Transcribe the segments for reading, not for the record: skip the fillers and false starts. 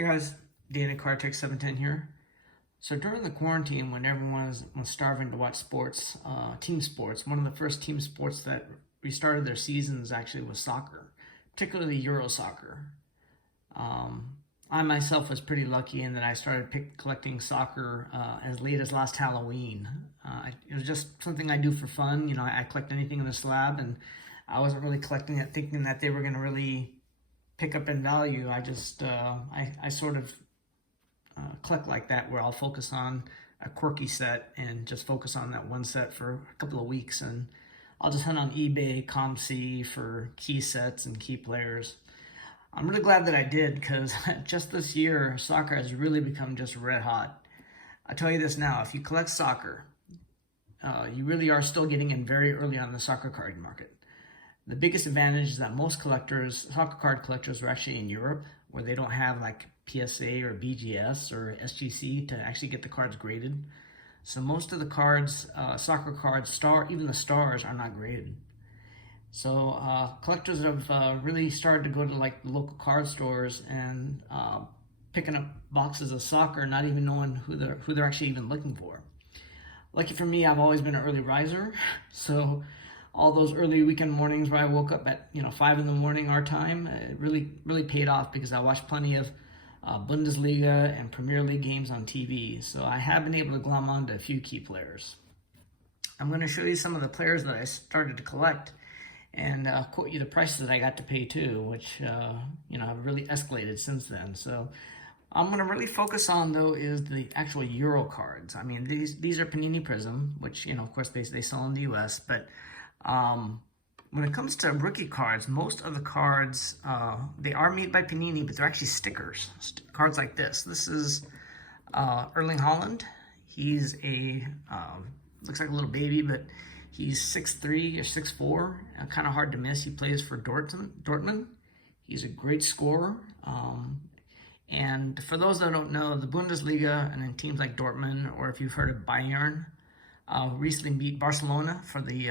Hey guys, Dana Cartech 710 here. So during the quarantine, when everyone was starving to watch sports, team sports, one of the first team sports that restarted their seasons actually was soccer, particularly Euro soccer. I myself was pretty lucky in that I started collecting soccer as late as last Halloween. It was just something I do for fun. You know, I collect anything in the slab, and I wasn't really collecting it thinking that they were going to really pick up in value. I sort of collect like that, where I'll focus on a quirky set and just focus on that one set for a couple of weeks, and I'll just hunt on eBay, ComC for key sets and key players. I'm really glad that I did, because just this year, soccer has really become just red hot. I tell you this now, if you collect soccer, you really are still getting in very early on the soccer card market. The biggest advantage is that most soccer card collectors, are actually in Europe, where they don't have like PSA or BGS or SGC to actually get the cards graded. So most of the cards, soccer cards, even the stars, are not graded. So collectors have really started to go to like the local card stores and picking up boxes of soccer, not even knowing who they're actually even looking for. Lucky for me, I've always been an early riser, so all those early weekend mornings where I woke up at 5 in the morning our time, it really paid off, because I watched plenty of Bundesliga and Premier League games on TV. So I have been able to glom onto a few key players. I'm going to show you some of the players that I started to collect, and quote you the prices that I got to pay too, which have really escalated since then. So I'm going to really focus on, though, is the actual Euro cards. I mean, these are Panini Prism, which of course they sell in the US, but when it comes to rookie cards, most of the cards, they are made by Panini, but they're actually stickers. Cards like this. This is Erling Holland. He's looks like a little baby, but he's 6'3" or 6'4", kind of hard to miss. He plays for Dortmund. He's a great scorer. And for those that don't know, the Bundesliga and then teams like Dortmund, or if you've heard of Bayern, recently beat Barcelona for the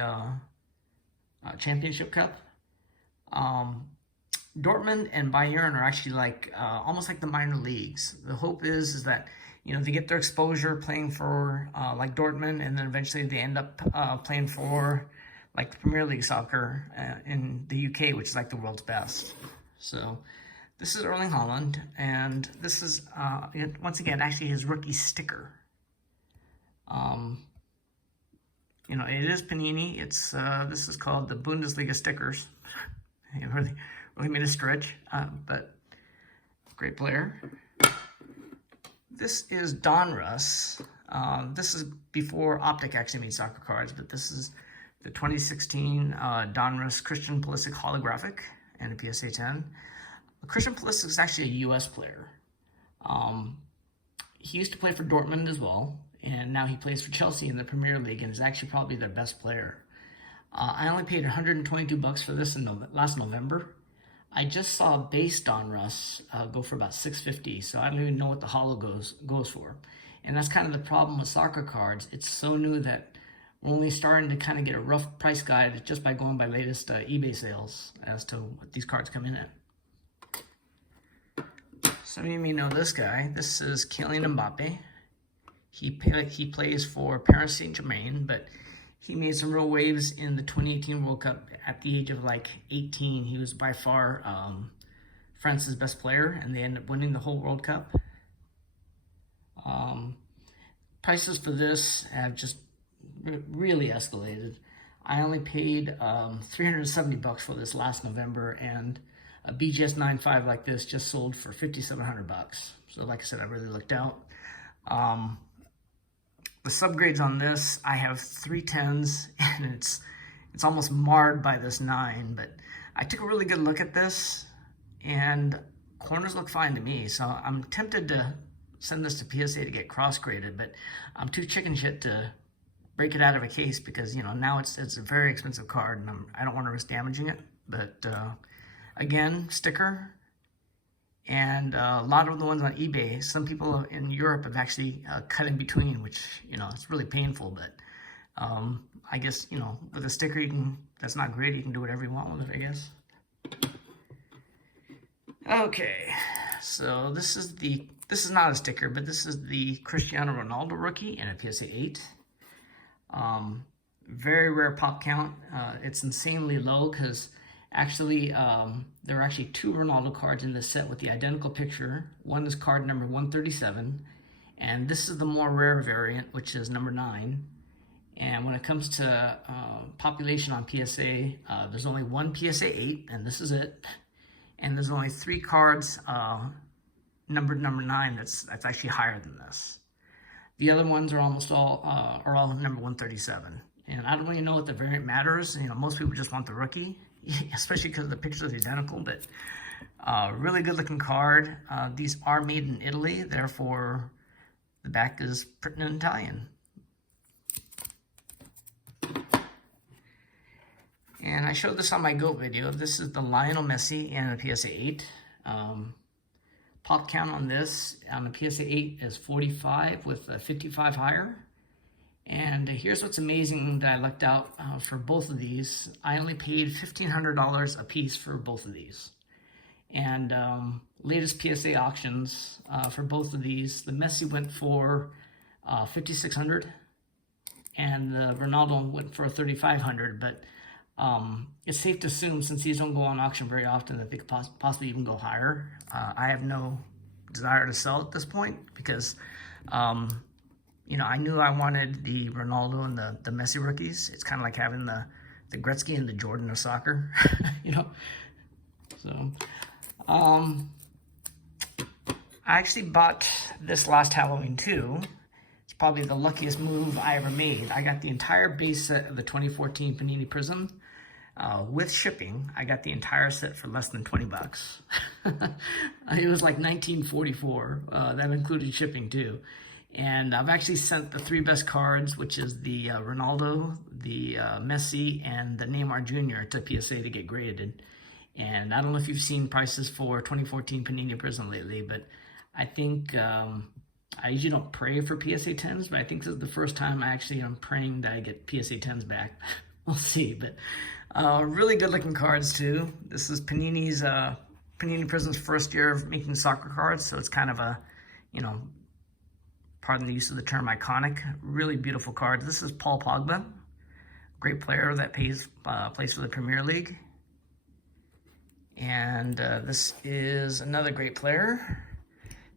Championship Cup. Dortmund and Bayern are actually like almost like the minor leagues. The hope is that they get their exposure playing for like Dortmund, and then eventually they end up playing for like the Premier League soccer in the UK, which is like the world's best. So this is Erling Holland, and this is once again actually his rookie sticker. It is Panini. It's this is called the Bundesliga stickers. It really made a stretch, but great player. This is Donruss. This is before Optic actually made soccer cards, but this is the 2016 Donruss Christian Pulisic holographic and a PSA 10. Christian Pulisic is actually a US player. He used to play for Dortmund as well, and now he plays for Chelsea in the Premier League, and is actually probably their best player. I only paid $122 for this in last November. I just saw base Donruss go for about $650, so I don't even know what the holo goes for. And that's kind of the problem with soccer cards. It's so new that we're only starting to kind of get a rough price guide just by going by latest eBay sales as to what these cards come in at. Some of you may know this guy. This is Kylian Mbappe. He plays for Paris Saint-Germain, but he made some real waves in the 2018 World Cup at the age of like 18. He was by far France's best player, and they ended up winning the whole World Cup. Prices for this have just really escalated. I only paid $370 for this last November, and a BGS 9.5 like this just sold for $5,700. So like I said, I really looked out. The subgrades on this, I have 3 10s, and it's almost marred by this 9, but I took a really good look at this, and corners look fine to me. So I'm tempted to send this to PSA to get cross-graded, but I'm too chicken shit to break it out of a case, because now it's a very expensive card, and I don't want to risk damaging it. But again, sticker. And a lot of the ones on eBay, some people in Europe have actually cut in between, which, it's really painful. But I guess, with a sticker, that's not great. You can do whatever you want with it, I guess. Okay, So this is not a sticker, but this is the Cristiano Ronaldo rookie in a PSA 8. Very rare pop count. It's insanely low because actually there are actually 2 Ronaldo cards in this set with the identical picture. One is card number 137, and this is the more rare variant, which is number 9. And when it comes to population on PSA, there's only one PSA 8, and this is it. And there's only 3 cards numbered number 9 that's actually higher than this. The other ones are almost all number 137. And I don't really know what the variant matters. You know, most people just want the rookie, especially because the pictures are identical. But really good looking card. These are made in Italy, therefore the back is printed in Italian. And I showed this on my GOAT video. This is the Lionel Messi in a PSA 8. Pop count on this on the PSA 8 is 45 with a 55 higher. And here's what's amazing that I lucked out for both of these. I only paid $1,500 a piece for both of these. And latest PSA auctions for both of these, the Messi went for $5,600 and the Ronaldo went for $3,500. But it's safe to assume, since these don't go on auction very often, that they could possibly even go higher. I have no desire to sell at this point because, you know, I knew I wanted the Ronaldo and the Messi rookies. It's kind of like having the Gretzky and the Jordan of soccer, you know. So, I actually bought this last Halloween too. It's probably the luckiest move I ever made. I got the entire base set of the 2014 Panini Prism. With shipping, I got the entire set for less than 20 bucks. It was like 1944. That included shipping too. And I've actually sent the 3 best cards, which is the Ronaldo, the Messi, and the Neymar Jr. to PSA to get graded. And I don't know if you've seen prices for 2014 Panini Prism lately, but I think I usually don't pray for PSA 10s, but I think this is the first time I actually am praying that I get PSA 10s back. We'll see, but really good looking cards too. This is Panini's Panini Prism's first year of making soccer cards, so it's kind of a, you know, pardon the use of the term, iconic. Really beautiful cards. This is Paul Pogba, great player that plays for the Premier League. And this is another great player.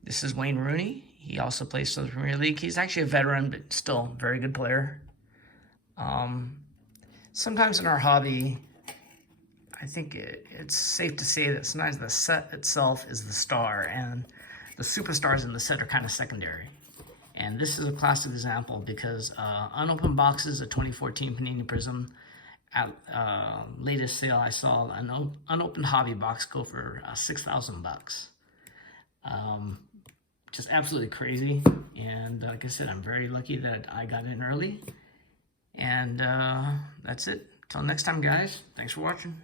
This is Wayne Rooney. He also plays for the Premier League. He's actually a veteran, but still a very good player. Sometimes in our hobby, I think it's safe to say that sometimes the set itself is the star, and the superstars in the set are kind of secondary. And this is a classic example because unopened boxes of 2014 Panini Prism. At latest sale, I saw an unopened hobby box go for 6,000 bucks. Just absolutely crazy. And like I said, I'm very lucky that I got in early. And that's it. Till next time, guys. Thanks for watching.